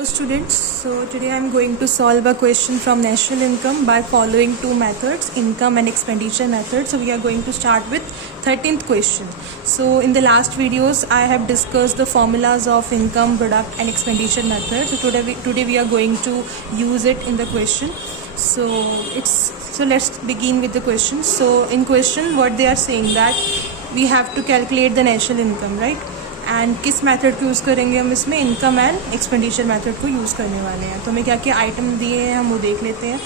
Hello students, so today I am going to solve a question from national income by following two methods, income and expenditure method. So we are going to start with 13th question. So in the last videos I have discussed the formulas of income, product and expenditure method. So today we are going to use it in the question. So let's begin with the question. So in question what they are saying that we have to calculate the national income, right? And किस method को use करेंगे हम इसमें, income and expenditure method को use करने वाले हैं. तो हमें क्या क्या आइटम दिए हैं हम वो देख लेते हैं.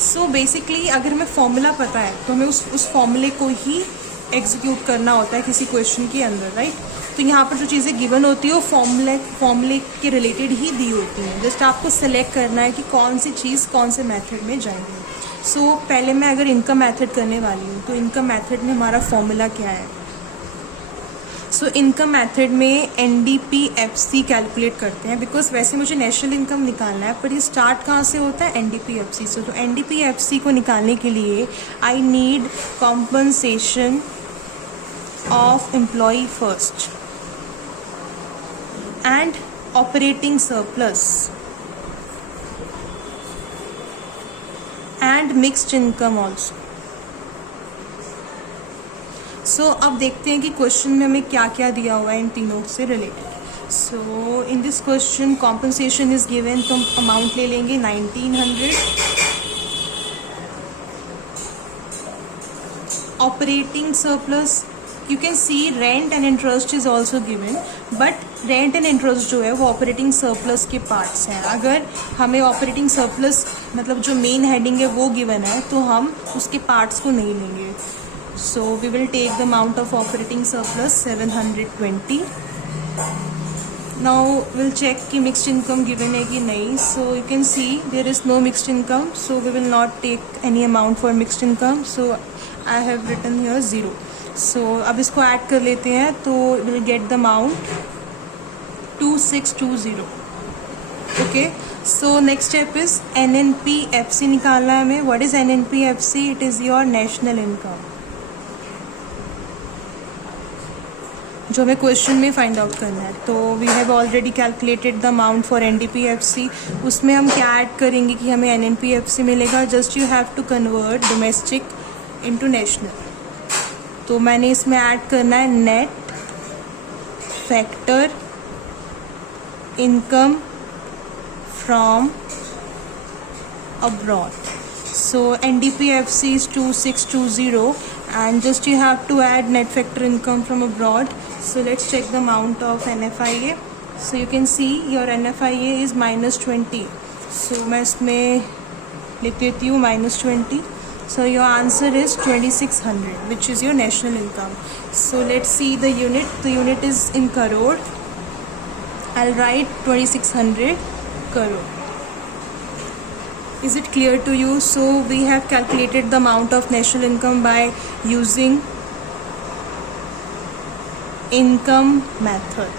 सो बेसिकली अगर हमें फॉर्मूला पता है तो हमें उस फॉर्मूले को ही एग्जीक्यूट करना होता है किसी क्वेश्चन के अंदर, राइट. तो यहाँ पर जो चीज़ें गिवन होती है वो फॉर्मूले के रिलेटेड ही दी होती हैं. जस्ट आपको सेलेक्ट करना है कि कौन सी चीज़ कौन से मेथड में जाएंगे. सो पहले मैं अगर इनकम मेथड करने वाली हूँ तो इनकम मेथड में हमारा फॉर्मूला क्या है. सो इनकम मेथड में NDPFC कैलकुलेट करते हैं, बिकॉज वैसे मुझे नेशनल इनकम निकालना है पर ये स्टार्ट कहाँ से होता है, NDPFC. तो NDPFC को निकालने के लिए I need compensation of employ first and operating surplus and mixed income also. So अब देखते हैं कि क्वेश्चन में हमें क्या क्या दिया हुआ है इन तीनों से related. So in this question compensation is given, तो हम अमाउंट ले लेंगे 1900. Operating surplus you can see rent and interest is also given, but rent and interest जो है वो ऑपरेटिंग सरप्लस के पार्ट्स हैं. अगर हमें ऑपरेटिंग सरप्लस मतलब जो मेन हेडिंग है वो गिवन है तो हम उसके पार्ट्स को नहीं लेंगे. So we will take the amount of operating surplus 720. Now we'll check कि mixed income given है कि नहीं. So you can see there is no mixed income, so we will not take any amount for mixed income. So I have written here 0. So अब इसको add कर लेते हैं तो we'll get the amount 2620. Okay. So next step is NNPFC निकालना है हमें. What is NNPFC? It is your national income, जो हमें क्वेश्चन में फाइंड आउट करना है. तो we have already calculated the amount for NDPFC. उसमें हम क्या ऐड करेंगे कि हमें NNPFC मिलेगा. Just you have to convert domestic into national. तो मैंने इसमें ऐड करना है net factor income from abroad. So NDPFC is 2620 and just you have to add net factor income from abroad. So let's check the amount of NFIA. So you can see your NFIA is -20. So मैं इसमें लिख देती हूँ -20. So your answer is 2600, which is your national income. So let's see the unit. The unit is in crore. I'll write 2600 crore. Is it clear to you? So we have calculated the amount of national income by using income method.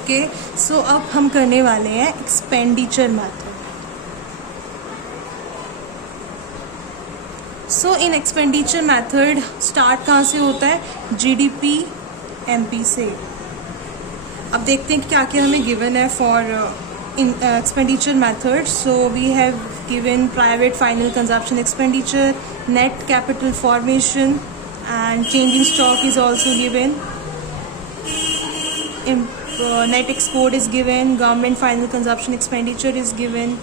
Okay, so अब हम करने वाले हैं expenditure method. So in expenditure method start कहाँ से होता है, GDP MP से. अब देखते हैं क्या क्या हमें given है for in expenditure method. So we have given private final consumption expenditure, net capital formation and changing stock is also given. Net export is given, government final consumption expenditure is given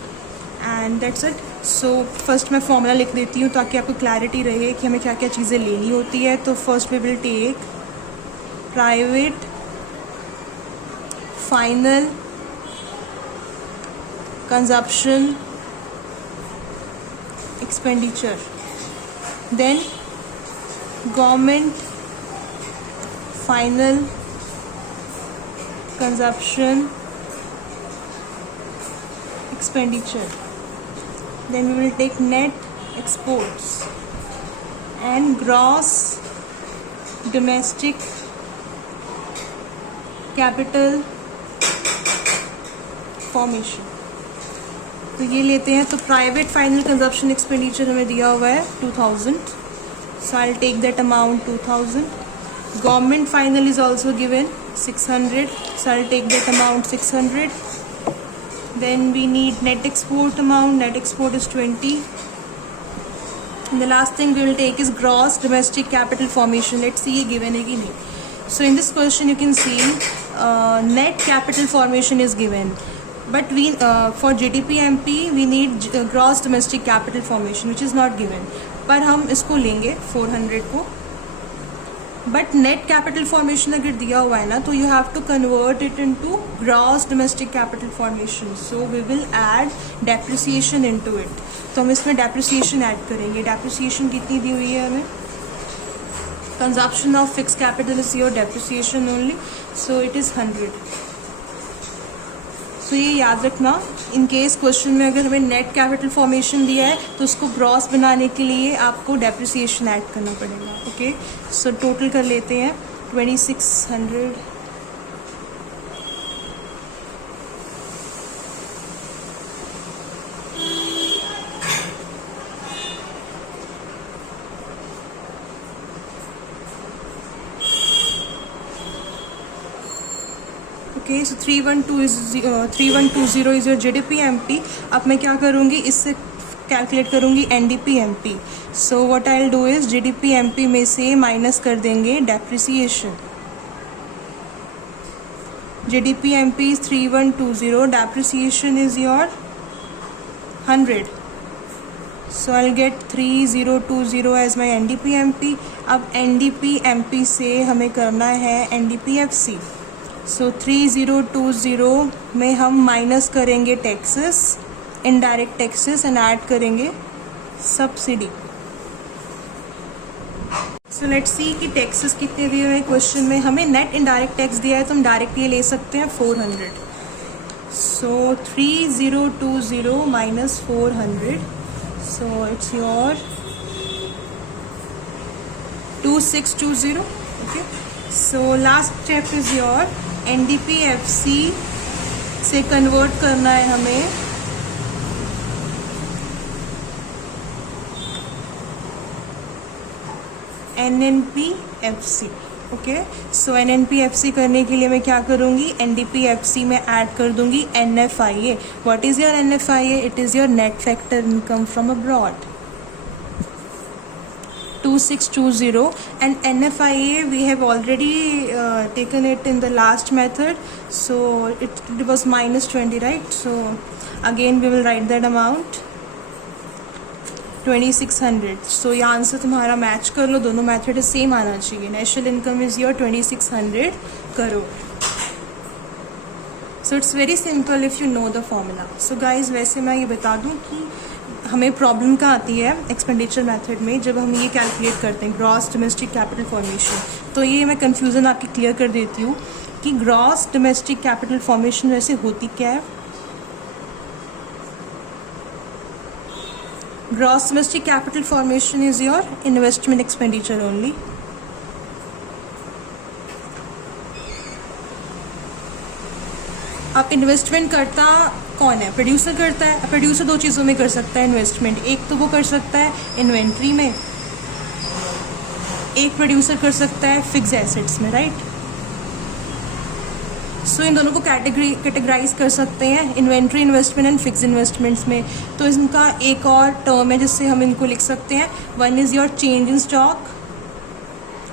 and that's it. So first मैं formula लिख देती हूँ ताकि आपको clarity रहे कि हमें क्या क्या चीज़ें लेनी होती है. तो first we will take private final consumption expenditure, then government final consumption expenditure, then we will take net exports and gross domestic capital formation. तो ये लेते हैं. तो प्राइवेट फाइनल कंजप्शन एक्सपेंडिचर हमें दिया हुआ है 2000. So I will take that amount 2000. Government final is also given 600. So I'll take that amount 600. Then we need net export amount. Net export is 20. And the last thing we will take is gross domestic capital formation. Let's see ये given है कि नहीं. So in this question you can see net capital formation is given, but we for GDP MP we need gross domestic capital formation which is not given. पर हम इसको लेंगे 400 को. But net capital formation अगर दिया हुआ है ना तो you have to convert it into gross domestic capital formation. So we will add depreciation into it. तो हम इसमें डेप्रिसिएशन ऐड करेंगे. डेप्रिसिएशन कितनी दी हुई है हमें? Consumption of fix capital is your depreciation only. So it is 100. सो ये याद रखना, इन केस क्वेश्चन में अगर हमें नेट कैपिटल फॉर्मेशन दिया है तो उसको ग्रॉस बनाने के लिए आपको डेप्रिसिएशन ऐड करना पड़ेगा. ओके, सो टोटल कर लेते हैं 2600. Okay, so 3120 is your GDP MP. अब मैं क्या करूँगी, इससे कैलकुलेट करूँगी NDP MP. So what I will do is GDP MP में से माइनस कर देंगे depreciation. GDP MP is 3120, depreciation is your 100. So I will get 3020 as my NDP MP. अब एनडीपी एमपी से हमें करना है एनडीपी एफसी. सो 3020 में हम माइनस करेंगे taxes, indirect taxes, and add करेंगे सब्सिडी. सो लेट्स सी कि टैक्सेस कितने दिए हुए हैं क्वेश्चन में. हमें नेट इनडायरेक्ट टैक्स दिया है तो हम डायरेक्ट ये ले सकते हैं 400. So 3020 minus 400, so it's your 2620. Okay, so last step is your NDPFC से कन्वर्ट करना है हमें एनएनपीएफसी. ओके, सो एनएनपीएफसी करने के लिए मैं क्या करूँगी, एनडीपीएफसी में ऐड कर दूंगी NFIA. What is your NFIA? It is your net factor income from abroad. 2620, and NFIA we have already taken it in the last method, so it was minus 20, right? So again we will write that amount 2600. so ये answer तुम्हारा match कर लो, दोनों method same आना चाहिए. National income is your 2600 crore. So it's very simple if you know the formula. So guys, वैसे मैं ये बता दूँ कि हमें प्रॉब्लम क्या आती है एक्सपेंडिचर मेथड में जब हम ये कैलकुलेट करते हैं ग्रॉस डोमेस्टिक कैपिटल फॉर्मेशन. तो ये मैं कन्फ्यूज़न आपकी क्लियर कर देती हूँ कि ग्रॉस डोमेस्टिक कैपिटल फॉर्मेशन वैसे होती क्या है. Gross domestic capital formation is your investment expenditure only. अब इन्वेस्टमेंट करता कौन है? प्रोड्यूसर करता है. प्रोड्यूसर दो चीज़ों में कर सकता है इन्वेस्टमेंट. एक तो वो कर सकता है इन्वेंट्री में, एक प्रोड्यूसर कर सकता है फिक्स एसेट्स में, राइट? सो इन दोनों को कैटेगराइज कर सकते हैं inventory investment and fix investments में. तो इनका एक और टर्म है जिससे हम इनको लिख सकते हैं. One is your change in stock,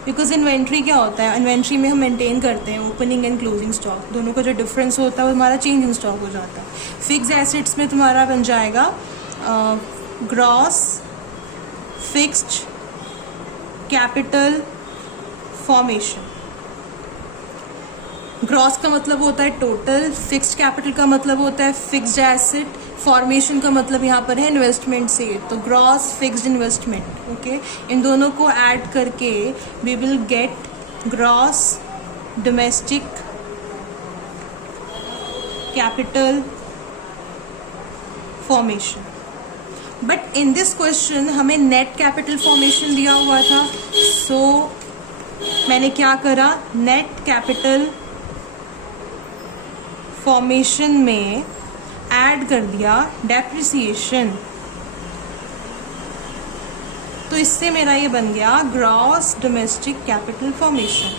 because inventory क्या होता है, इन्वेंट्री में हम मेंटेन करते हैं ओपनिंग एंड क्लोजिंग स्टॉक. दोनों का जो डिफरेंस होता है वो हमारा चेंज इन स्टॉक हो जाता है. फिक्स एसेट्स में तुम्हारा बन जाएगा gross fixed capital formation. Gross का मतलब होता है टोटल, फिक्स्ड कैपिटल का मतलब होता है फिक्स्ड एसेट, फॉर्मेशन का मतलब यहाँ पर है इन्वेस्टमेंट से. तो ग्रॉस फिक्स्ड इन्वेस्टमेंट. ओके, इन दोनों को ऐड करके we will get gross domestic capital formation. But in this question हमें नेट कैपिटल फॉर्मेशन दिया हुआ था. सो मैंने क्या करा, नेट कैपिटल फॉर्मेशन में ऐड कर दिया डेप्रिसिएशन. तो इससे मेरा ये बन गया gross domestic capital formation.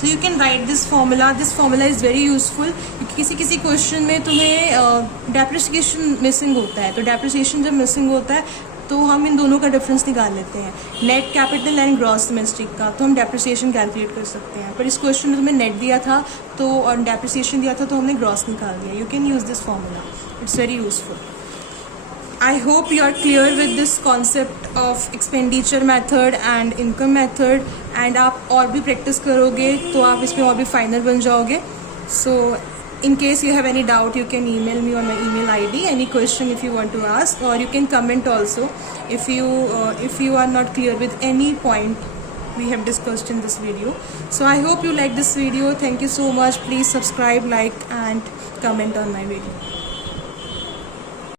So you can write this formula is very useful, क्योंकि किसी किसी क्वेश्चन में तुम्हें डेप्रिसिएशन मिसिंग होता है, तो डेप्रिसिएशन जब मिसिंग होता है तो हम इन दोनों का डिफरेंस निकाल लेते हैं, net capital and gross domestic का, तो हम डेप्रिसिएशन कैलकुलेट कर सकते हैं। पर इस क्वेश्चन में तुम्हें नेट दिया था तो और डेप्रिसिएशन दिया था तो हमने ग्रॉस निकाल दिया। You can use this formula, it's very useful. I hope you are clear with this concept of expenditure method and income method, and आप और भी प्रैक्टिस करोगे तो आप इसमें और भी फाइनल बन जाओगे। So in case you have any doubt, you can email me on my email ID, any question if you want to ask, or you can comment also if you are not clear with any point we have discussed in this video. So I hope you like this video. Thank you so much. Please subscribe, like and comment on my video.